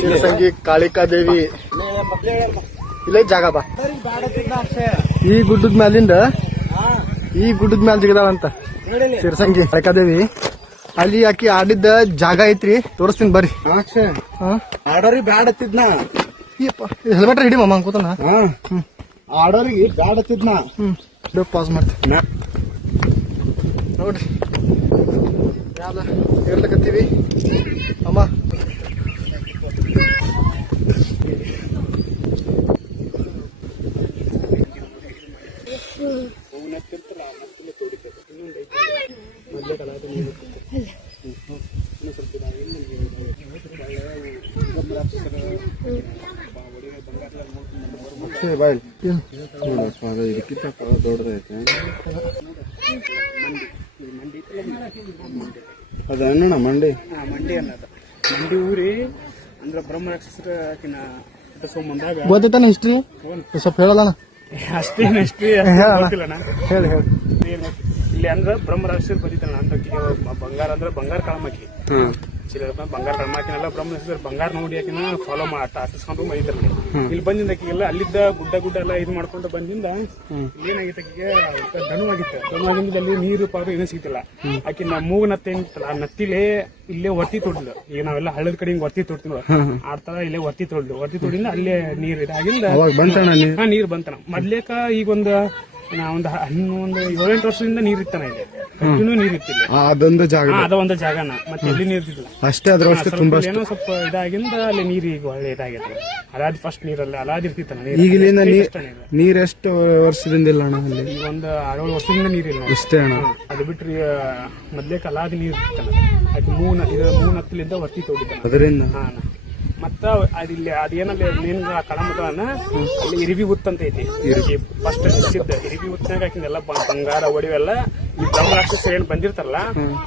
ಶಿರಸಂಗಿ ಕಾಳಿಕಾದೇವಿ ಇಲ್ಲೇ ಜಾಗ ಬಾ. ಈ ಗುಡ್ಡದ ಮ್ಯಾಲಿಂದ ಈ ಗುಡ್ಡದ ಮ್ಯಾಲ ಜಿಗದಾಳಂತ ಶಿರಸಂಗಿ ಕಾಳಿಕಾದೇವಿ. ಅಲ್ಲಿ ಆಕಿ ಆಡಿದ್ದ ಜಾಗ ಐತ್ರಿ, ತೋರಿಸ್ತೀನಿ ಬರ್ರಿ. ಆಡೋರಿಗೆ ಬ್ಯಾಡ ಹತ್ತಿದ್ನ, ಹೆಲ್ಮೆಟ್ ಹಿಡಿ ಮಮ್ಮ ಅನ್ಕೋತಾನ. ಆಡೋರಿಗೆ ಬ್ಯಾಡ ಹತ್ತಿದ್ನ. ಪಾಸ್ ಮಾಡ್ತೀನಿ ನೋಡ್ರಿ, ಯಾಲ ಇರ್ಲಕತ್ತೀವಿ ಅಮ್ಮ. ಇದಕ್ಕಿಂತ ದೊಡ್ಡದೈತೆ ಅದ ಅಣ್ಣ ಮಂಡಿ. ಮಂಡಿ ಅನ್ನೋದು ಮಂಡಿ ಊರಿ ಅಂದ್ರೆ ಬ್ರಹ್ಮ ರಾಕ್ಷಸರ ಬಂದಾಗ ಗೊತ್ತೈತಾನ ಹಿಸ್ಟ್ರಿ ಸ್ವಲ್ಪ ಹೇಳೋಣ. ಅಷ್ಟೇನು ಹಿಸ್ಟ್ರಿ ಗೊತ್ತಿಲ್ಲಣ್ಣ. ಹೇಳಿ ಹೇಳಿ. ಇಲ್ಲಿ ಅಂದ್ರೆ ಬ್ರಹ್ಮ ರಾಕ್ಷಸರು ಬಂದಿದ್ದಾನ ಅಂತ ಬಂಗಾರ ಅಂದ್ರೆ ಬಂಗಾರ ಕಾಳಮಕ್ಕಿ ಬಂಗಾರ ಕಾಳಮಕ್ಕಿನೆಲ್ಲ ಬ್ರಹ್ಮ ರಾಕ್ಷಸರು ಬಂಗಾರ ನೋಡಿ ಆಕಿನ ಫಾಲೋ ಆಟಿಸ್ಕೊಂಡು ಬಂದಿದ್ರಲ್ಲಿ. ಇಲ್ಲಿ ಬಂದಿಂದ ಆಕಿಗೆಲ್ಲ ಅಲ್ಲಿದ್ದ ಗುಡ್ಡ ಎಲ್ಲ ಇದು ಮಾಡ್ಕೊಂಡು ಬಂದಿಂದ ಏನಾಗಿತ್ತು ಆಕಿಗೆ ಧನುವಾಗಿತ್ತು. ಅಲ್ಲಿ ನೀರು ಪಾರು ಏನೂ ಸಿಗ್ತಿಲ್ಲ. ಆಕಿ ಮೂಗು ನತ್ತೆ ಏನಿತ್ತಲ್ಲ ಆ ನತ್ತಿಲೇ ಇಲ್ಲೇ ಒತ್ತಿ ತೊಡ್ಲು. ಈಗ ನಾವೆಲ್ಲ ಹಳ್ಳದ ಕಡೆ ಹಿಂಗ್ ಒತ್ತಿ ತೊಡ್ತೀವಿ ಆಡ್ತಾರ, ಇಲ್ಲೇ ಒತ್ತಿ ತೊಡಿಂದ ಅಲ್ಲೇ ನೀರ್ ಇದಾಗಿಂದ ನೀರ್ ಬಂತನ. ಮೊದ್ಲೇಕ ಈಗ ಒಂದು 7-8 ವರ್ಷದಿಂದ ನೀರ್ ಇತ್ತಾನ ಇಲ್ಲಿ, ಕಂಟಿನ್ಯೂ ನೀರ್ ಇತ್ತಿಲ್ಲ. ಅದೊಂದು ಜಾಗ, ಅದೊಂದು ಜಾಗನ ಮತ್ತೆ ಎಲ್ಲಿ ನೀರ್ ಇರ್ತಿಲ್ಲ ಅಷ್ಟೇ. ಅದ್ರ ಏನೋ ಸ್ವಲ್ಪ ಇದಾಗಿಂದ ಅಲ್ಲಿ ನೀರ್ ಈಗ ಒಳ್ಳೆ ಇದಾಗೈತೆ. ಅಲಾದಿ ಫಸ್ಟ್ ನೀರಲ್ಲಿ ಅಲಾದಿ ಇರ್ತಿತ್ತಾನ. ಈಗ ಇಲ್ಲಿಂದ ನೀರ್ ಎಷ್ಟು ವರ್ಷದಿಂದ ಇಲ್ಲ ಅಣ್ಣ? ಅಲ್ಲಿ ಈಗ ಒಂದು 6 ವರ್ಷದಿಂದ ನೀರಿಲ್ಲ ಇಷ್ಟೇ ಅಣ್ಣ. ಅದು ಬಿಟ್ರಿ ಮೊದ್ಲೇಕ ಅಲಾದಿ ನೀರ್ ಇರ್ತಾನ. ಅದಕ್ಕೆ ಮೂನ್ ಹತ್ತಲಿಂದ ಒತ್ತಿ ತೋಡಿದ್ದಾನ ಅದರಿಂದ. ಮತ್ತ ಅದಿಲ್ಲಿ ಅದೇನಲ್ಲಿ ಮೇನ್ ಕಳಮಗಳನ್ನ ಅಲ್ಲಿ ಇರಿಬಿ ಉತ್ ಅಂತ ಐತಿ. ಫಸ್ಟ್ ಸಿದ್ಧ ಇರಿಬಿ ಉತ್ನಾಗ ಹಾಕಿಂದೆಲ್ಲ ಬಂಗಾರ ಒಡಿವೆಲ್ಲ ಈ ಬ್ರಹ್ಮ ರಾಕ್ಷಸ ಏನ್ ಬಂದಿರ್ತಾರಲ್ಲ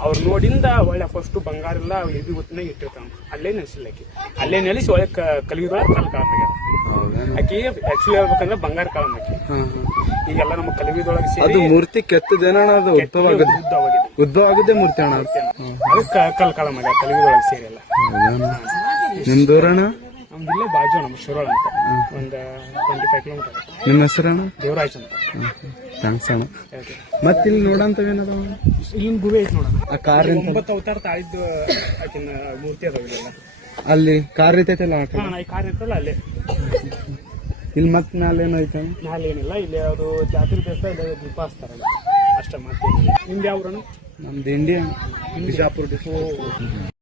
ಅವ್ರು ನೋಡಿಂದ ಒಳ್ಳೆ ಫಸ್ಟ್ ಬಂಗಾರ ಎಲ್ಲ ಇರಿಬಿ ಉತ್ನಾಗ ಇಟ್ಟಿರ್ತಾನ. ಅಲ್ಲೇ ನೆನೆಸಿಲ್ಲ ಆಕಿ, ಅಲ್ಲೇ ನೆಲೆಸಿ ಒಳ್ಳೆ ಕಲಿಯುಗ ಕಾಳಮಗ್ಯಾರ ಆಕಿ. ಆಕ್ಚುಲಿ ಹೇಳ್ಬೇಕಂದ್ರೆ ಬಂಗಾರ ಕಾಳಮಕ್ಕಿ. ಈಗೆಲ್ಲ ನಮ್ಮ ಕಲಿಯುಗದೊಳಗೆ ಸೇರಿ ಮೂರ್ತಿ ಕೆತ್ತದೇನ ಅದು ಉದ್ಭವ ಆಗಿದೆ ಮೂರ್ತಿ ಅಣ್ಣ. ಅದಕ್ಕೆ ಕಾಳಮಗ ಕಲಿಯುಗದೊಳಗೆ ಸೇರಿ ಎಲ್ಲ. ನಿಮ್ದೂರಣ? ನಮ್ದಿಲ್ಲೇ ಬಾಜು ನಮ್ಮ ಶಿರೋಳ ಅಂತ ಒಂದು 25 ಕಿಲೋಮೀಟರ್. ನಿಮ್ಮ ಹೆಸರಣ್ಣ? ದೇವರಾಜ್ ಅಂತ. ಥ್ಯಾಂಕ್ಸ್ ಅಣ್ಣ. ಮತ್ತೆ ಇಲ್ಲಿ ನೋಡಂತವೇನದ? ಇಲ್ಲಿನ ಗುಹೆ ಐತಿ ನೋಡೋಣ. ಆ ಕಾರ್ 9 ಅವತಾರ ತಾಳಿದ್ದು ಆಕಿನ ಮೂರ್ತಿ ಅದಾವಿಲ್ಲ. ಅಲ್ಲಿ ಕಾರ್ ಐತೈತಲ್ಲ ಈ ಕಾರ್ ಇರ್ತಲ್ಲ ಅಲ್ಲೇ. ಇಲ್ಲಿ ಮತ್ತೆ ಮ್ಯಾಲ ಏನೈತೆ? ಮ್ಯಾಲೆ ಏನಿಲ್ಲ, ಇಲ್ಲಿ ಅದು ಜಾತ್ರೆ ದಿವಸ ಇಲ್ಲಿ ದೀಪ ಹಚ್ತಾರಲ್ಲ ಅಷ್ಟೇ. ಮತ್ತೆ ನಿಮ್ದು ಯಾವ ಊರನ್ನು? ನಮ್ದು ಇಂಡಿಯಾ ಬಿಜಾಪುರ ಡಿಸ್ಟ್ರಿಕ್ಟ್.